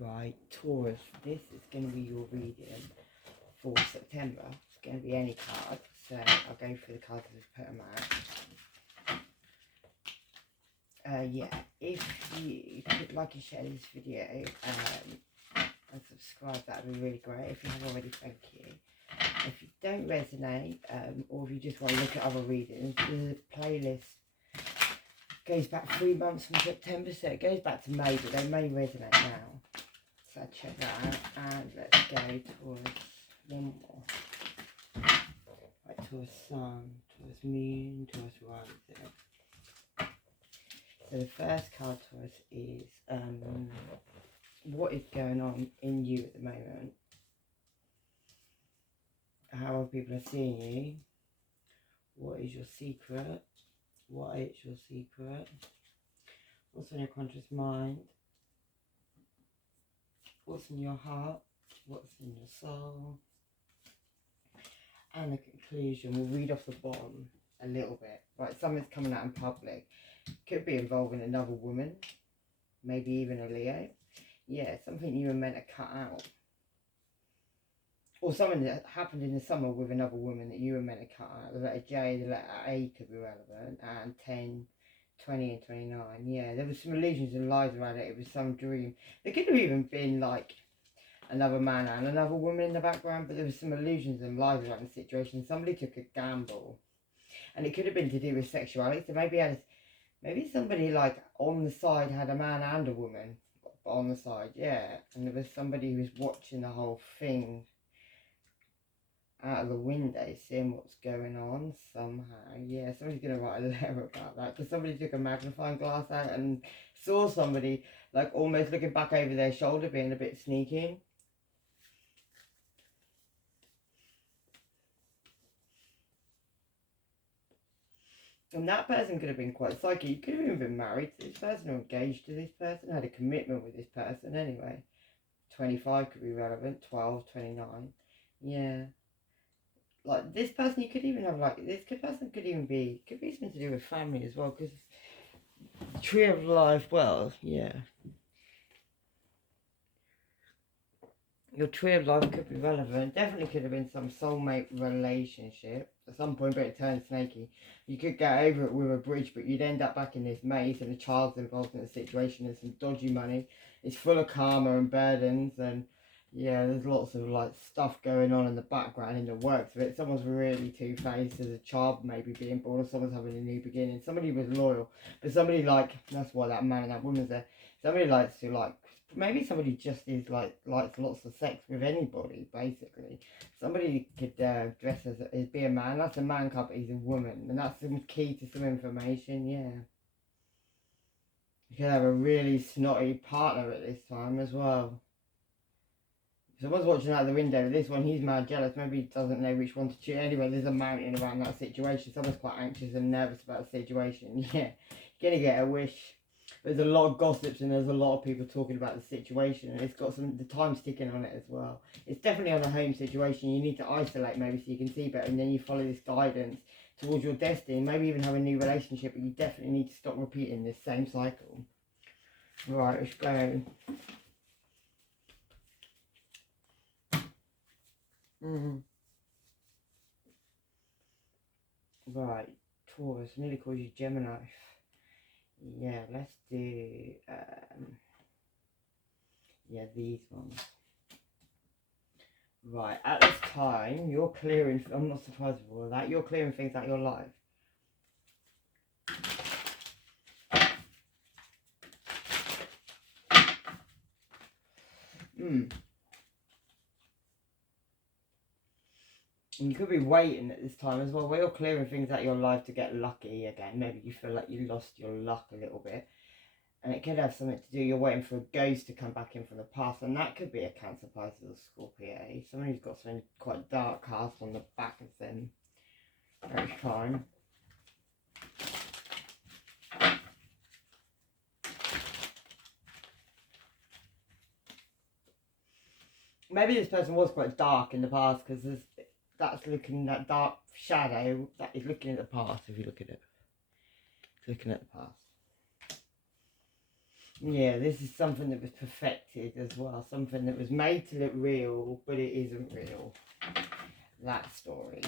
Right, Taurus, this is going to be your reading for September. It's going to be any card, so I'll go through the cards and just put them out. Yeah, if you could like and share this video and subscribe, that would be really great. If you have already, thank you. If you don't resonate, or if you just want to look at other readings, the playlist goes back 3 months from September, so it goes back to May, but they may resonate now. So check that out, and let's go towards one more. Right, towards Sun, towards Moon, towards Rising. So the first card to us is what is going on in you at the moment. How other people are seeing you. What is your secret? What is your secret? What's on your conscious mind? What's in your heart? What's in your soul? And the conclusion, we'll read off the bottom a little bit. Right, something's coming out in public. Could be involving another woman, maybe even a Leo. Yeah, something you were meant to cut out. Or something that happened in the summer with another woman that you were meant to cut out. The letter J, the letter A could be relevant. And 10, 20 and 29. Yeah, there was some illusions and lies around it. It was some dream. There could have even been like another man and another woman in the background, but there was some illusions and lies around the situation. Somebody took a gamble. And it could have been to do with sexuality. So maybe somebody like on the side had a man and a woman. But on the side, yeah. And there was somebody who was watching the whole thing out of the window, seeing what's going on somehow. Yeah, somebody's going to write a letter about that, because somebody took a magnifying glass out and saw somebody like almost looking back over their shoulder, being a bit sneaky. And that person could have been quite psychic. You could have even been married to this person or engaged to this person, had a commitment with this person anyway. 25 could be relevant, 12, 29. Yeah. Like this person, you could even have like, this person could be something to do with family as well, because Tree of Life, well, yeah. Your Tree of Life could be relevant. Definitely could have been some soulmate relationship. At some point, but it turned snaky. You could get over it with a bridge, but you'd end up back in this maze, and a child's involved in the situation, and some dodgy money. It's full of karma and burdens, and yeah, there's lots of like stuff going on in the background in the works of it. Someone's really two-faced. There's a child maybe being born, or someone's having a new beginning. Somebody was loyal, but somebody like, that's why that man and that woman's there. Somebody likes to like, maybe somebody just is like likes lots of sex with anybody, basically. Somebody could dress as be a man. That's a man card, but he's a woman, and that's some key to some information. Yeah, you could have a really snotty partner at this time as well. Someone's watching out the window. This one, he's mad jealous. Maybe he doesn't know which one to choose. Anyway, there's a mountain around that situation. Someone's quite anxious and nervous about the situation. Yeah, you're gonna get a wish. There's a lot of gossips and there's a lot of people talking about the situation, and it's got the time's ticking on it as well. It's definitely on a home situation. You need to isolate maybe so you can see better, and then you follow this guidance towards your destiny. Maybe even have a new relationship, but you definitely need to stop repeating this same cycle. Right, let's go. Right, Taurus, nearly calls you Gemini. Yeah, let's do, yeah, these ones. Right, at this time, you're clearing, I'm not surprised with all of that, you're clearing things out of your life. And you could be waiting at this time as well, where you're clearing things out of your life to get lucky again. Maybe you feel like you lost your luck a little bit. And it could have something to do, you're waiting for a ghost to come back in from the past. And that could be a Cancer, Pisces or Scorpio. Someone who's got something quite dark cast on the back of them. Very fine. Maybe this person was quite dark in the past, because that's looking, that dark shadow, that is looking at the past if you look at it. It's looking at the past. Yeah, this is something that was perfected as well. Something that was made to look real, but it isn't real. That story.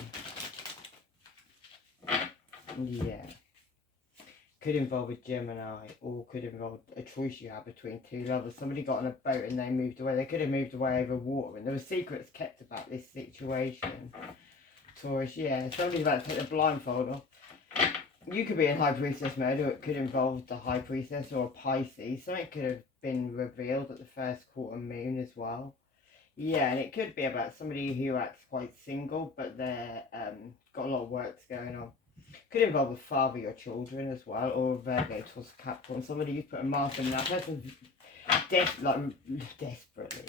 Yeah. Could involve a Gemini, or could involve a choice you have between two lovers. Somebody got on a boat and they moved away. They could have moved away over water, and there were secrets kept about this situation. Taurus, yeah. Somebody's about to take the blindfold off. You could be in High Priestess mode, or it could involve the High Priestess or a Pisces. Something could have been revealed at the first quarter moon as well. Yeah, and it could be about somebody who acts quite single, but they're got a lot of works going on. Could involve the father of your children as well, or a Virgo, Taurus, Capricorn. Somebody who's put a mask on. That person's desperately.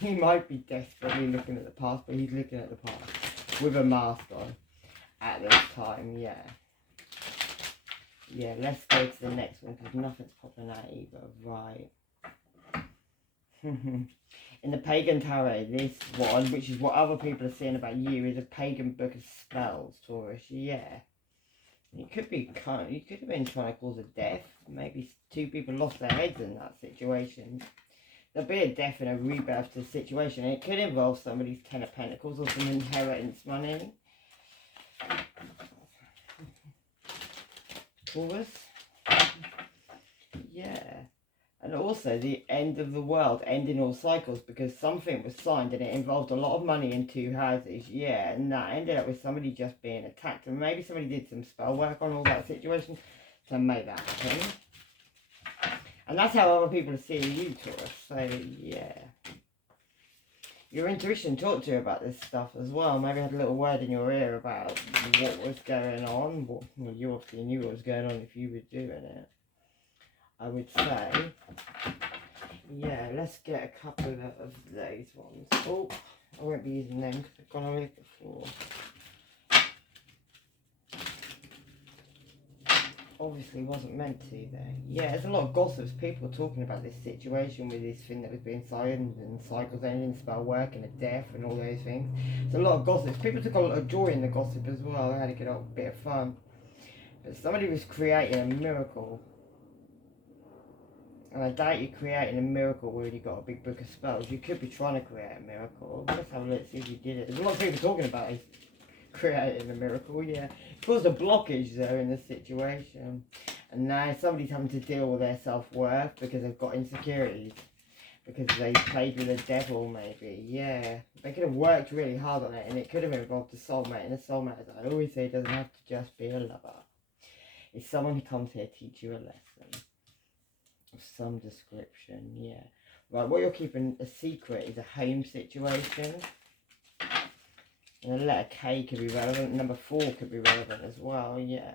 He might be desperately looking at the past, but he's looking at the past with a mask on at this time. Yeah. Yeah, let's go to the next one because nothing's popping out either. Right. In the Pagan Tarot, this one, which is what other people are saying about you, is a pagan book of spells, Taurus. Yeah. It could be you could have been trying to cause a death. Maybe two people lost their heads in that situation. There'll be a death and a rebirth to the situation. And it could involve somebody's Ten of Pentacles or some inheritance money. Taurus. Yeah. And also the end of the world, ending all cycles, because something was signed and it involved a lot of money in two houses. Yeah, and that ended up with somebody just being attacked. And maybe somebody did some spell work on all that situation to make that happen. And that's how other people are seeing you, Taurus. So, yeah. Your intuition talked to you about this stuff as well. Maybe had a little word in your ear about what was going on. Well, you obviously knew what was going on if you were doing it, I would say. Yeah, let's get a couple of those ones. Oh, I won't be using them because I've gone on with the floor. Obviously wasn't meant to though. Yeah, there's a lot of gossips. People talking about this situation with this thing that was being signed and cycles ending, spell work and a death and all those things. There's a lot of gossips. People took a lot of joy in the gossip as well. They had a good old bit of fun. But somebody was creating a miracle. And I doubt you're creating a miracle where you got a big book of spells. You could be trying to create a miracle. Let's have a look, see if you did it. There's a lot of people talking about it. Creating a miracle, yeah. It caused a blockage though in the situation. And now somebody's having to deal with their self-worth because they've got insecurities. Because they played with the devil maybe, yeah. They could have worked really hard on it and it could have involved a soulmate. And a soulmate, as I always say, doesn't have to just be a lover. It's someone who comes here to teach you a lesson. Of some description, yeah. Right, what you're keeping a secret is a home situation. And the letter K could be relevant. Number 4 could be relevant as well, yeah.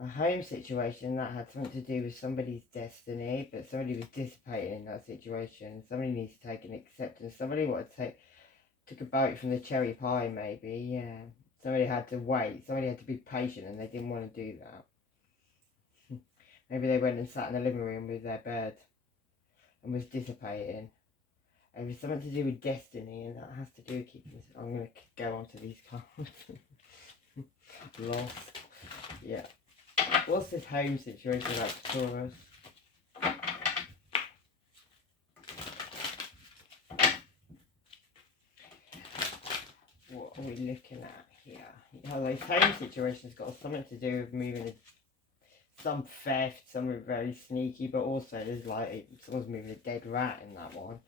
A home situation that had something to do with somebody's destiny, but somebody was dissipating in that situation. Somebody needs to take an acceptance. Somebody took a bite from the cherry pie maybe, yeah. Somebody had to wait. Somebody had to be patient and they didn't want to do that. Maybe they went and sat in the living room with their bird and was dissipating. It was something to do with destiny, and that has to do with keeping this. I'm going to go on to these cards. Lost. Yeah. What's this home situation like for Taurus? What are we looking at here? This home situation's got something to do with moving some theft, something very sneaky, but also there's like someone's moving a dead rat in that one.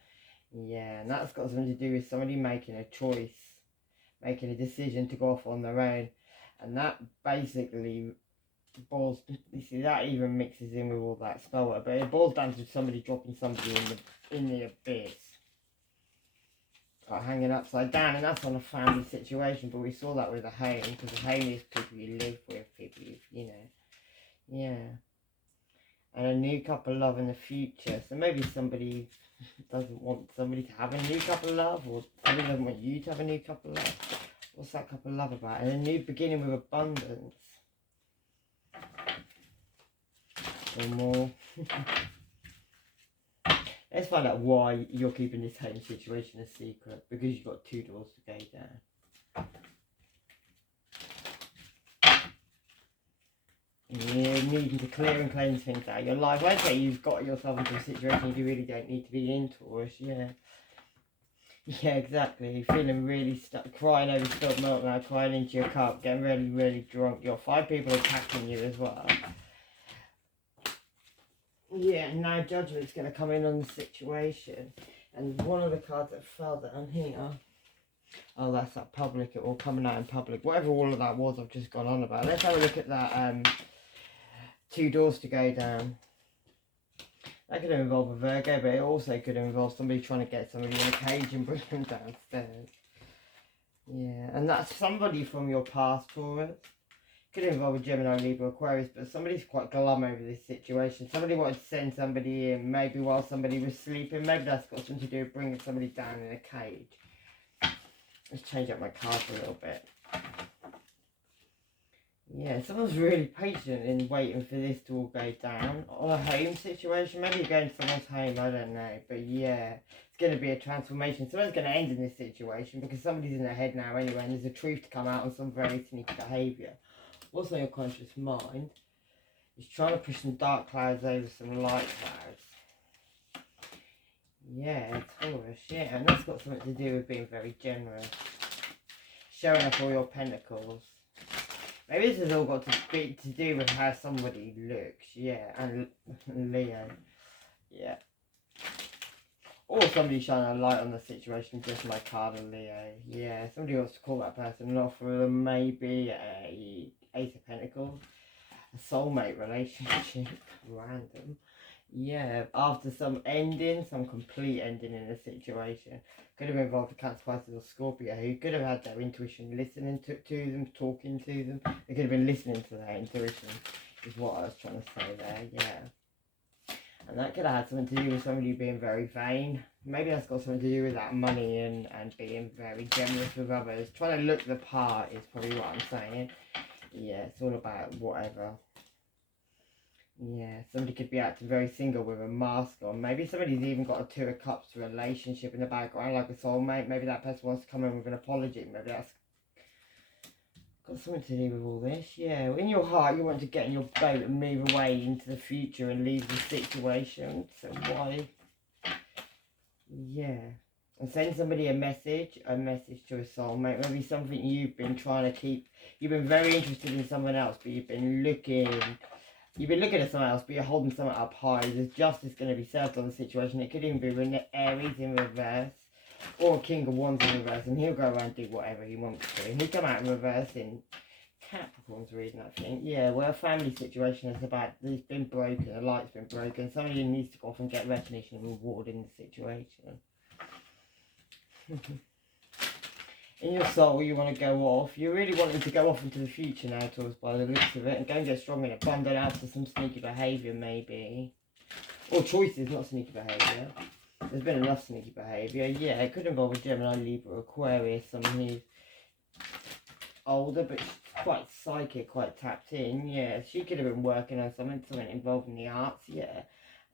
Yeah, and that's got something to do with somebody making a choice, making a decision to go off on their own. And that basically boils, you see, that even mixes in with all that spell work, but it boils down to somebody dropping somebody in the abyss. Like hanging upside down, and that's on a family situation, but we saw that with a home, because a home is people you live with, people you know. Yeah. And a new couple love in the future, so maybe somebody doesn't want somebody to have a new couple love, or somebody doesn't want you to have a new couple love. What's that couple love about? And a new beginning with abundance. Or more. Let's find out why you're keeping this home situation a secret. Because you've got 2 doors to go down. needing to clear and cleanse things out of your life. I'd say you've got yourself into a situation you really don't need to be in, Taurus, yeah. Yeah, exactly. Feeling really stuck, crying over spilt milk now, crying into your cup, getting really, really drunk. You've got 5 people attacking you as well. Yeah, now judgment's going to come in on the situation. And one of the cards that fell down here, oh, that's that public, it all coming out in public. Whatever all of that was, I've just gone on about. Let's have a look at that 2 doors to go down. That could involve a Virgo, but it also could involve somebody trying to get somebody in a cage and bring them downstairs. Yeah, and that's somebody from your past, Taurus. Could involve a Gemini, Libra, Aquarius, but somebody's quite glum over this situation. Somebody wanted to send somebody in, maybe while somebody was sleeping. Maybe that's got something to do with bringing somebody down in a cage. Let's change up my cards a little bit. Yeah, someone's really patient in waiting for this to all go down. On a home situation, maybe you're going to someone's home, I don't know. But yeah, it's going to be a transformation. Someone's going to end in this situation because somebody's in their head now anyway, and there's a truth to come out on some very sneaky behaviour. What's on your conscious mind is trying to push some dark clouds over some light clouds. Yeah, Taurus, yeah, and that's got something to do with being very generous. Showing off all your pentacles. Maybe this has all got to do with how somebody looks, yeah, and Leo, yeah. Or somebody shining a light on the situation, just like card of Leo, yeah. Somebody wants to call that person and offer them maybe a Ace of Pentacles, a soulmate relationship, random. Yeah, after some ending, some complete ending in a situation. Could have involved a Cancer, Pisces or Scorpio who could have had their intuition listening to them, talking to them. They could have been listening to their intuition, is what I was trying to say there, yeah. And that could have had something to do with somebody being very vain. Maybe that's got something to do with that money and being very generous with others. Trying to look the part is probably what I'm saying. Yeah, it's all about whatever. Yeah, somebody could be acting very single with a mask on. Maybe somebody's even got a 2 of Cups relationship in the background, like a soulmate. Maybe that person wants to come in with an apology. Maybe that's got something to do with all this. Yeah, in your heart, you want to get in your boat and move away into the future and leave the situation. So why? Yeah. And send somebody a message to a soulmate. Maybe something you've been trying to keep. You've been very interested in someone else, but you've been looking at someone else, but you're holding someone up high. There's justice going to be served on the situation. It could even be Aries in reverse, or King of Wands in reverse, and he'll go around and do whatever he wants to. He'll come out in reverse in Capricorn's reading, I think. Yeah, well, a family situation is about, there's been broken, a light's been broken. Somebody needs to go off and get recognition and reward in the situation. In your soul, you want to go off. You're really wanting to go off into the future now, Taurus, by the looks of it, and go and get strong in it. Bundle out to some sneaky behaviour, maybe. Or choices, not sneaky behaviour. There's been enough sneaky behaviour. Yeah, it could involve a Gemini, Libra, Aquarius, someone who's older, but quite psychic, quite tapped in. Yeah, she could have been working on something involving the arts, yeah.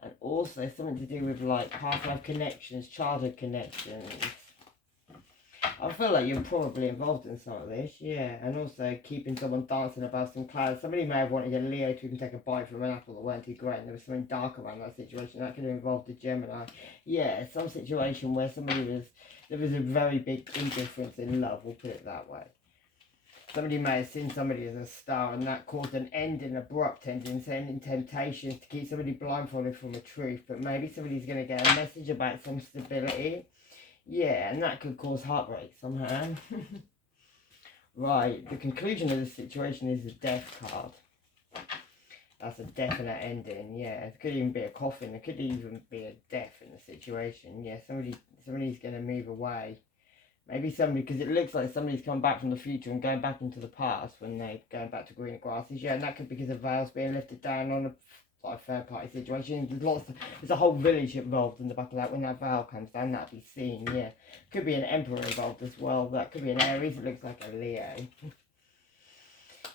And also something to do with, like, past life connections, childhood connections. I feel like you're probably involved in some of this, yeah. And also keeping someone dancing above some clouds. Somebody may have wanted a Leo to even take a bite from an apple that weren't too great, and there was something dark around that situation. That could have involved a Gemini. Yeah, some situation where there was a very big indifference in love, we'll put it that way. Somebody may have seen somebody as a star, and that caused an ending, abrupt ending, sending temptations to keep somebody blindfolded from the truth. But maybe somebody's going to get a message about some stability. Yeah, and that could cause heartbreak somehow. Right, the conclusion of the situation is the Death card. That's a definite ending, yeah. It could even be a coffin, it could even be a death in the situation. Yeah, somebody's going to move away. Maybe somebody, because it looks like somebody's come back from the future and going back into the past when they're going back to greener grasses. Yeah, and that could be because of veils being lifted down on a third party situation. There's a whole village involved in the back of that. When that veil comes down, that'll be seen, yeah. Could be an emperor involved as well. That could be an Aries. It looks like a Leo.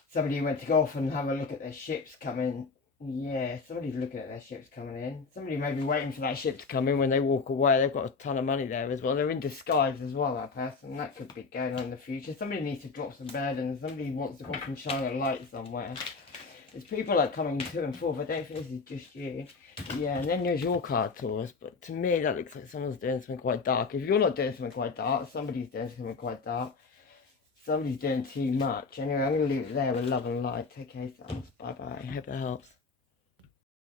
Somebody went to go off and have a look at their ships coming. Yeah, somebody's looking at their ships coming in. Somebody may be waiting for that ship to come in when they walk away. They've got a ton of money there as well. They're in disguise as well, that person. That could be going on in the future. Somebody needs to drop some burdens. Somebody wants to go off and shine a light somewhere. There's people like coming to and forth. I don't think this is just you. But yeah, and then there's your card, Taurus. But to me, that looks like someone's doing something quite dark. If you're not doing something quite dark, somebody's doing something quite dark. Somebody's doing too much. Anyway, I'm going to leave it there with love and light. Take care, yourselves. Bye-bye. Hope that helps.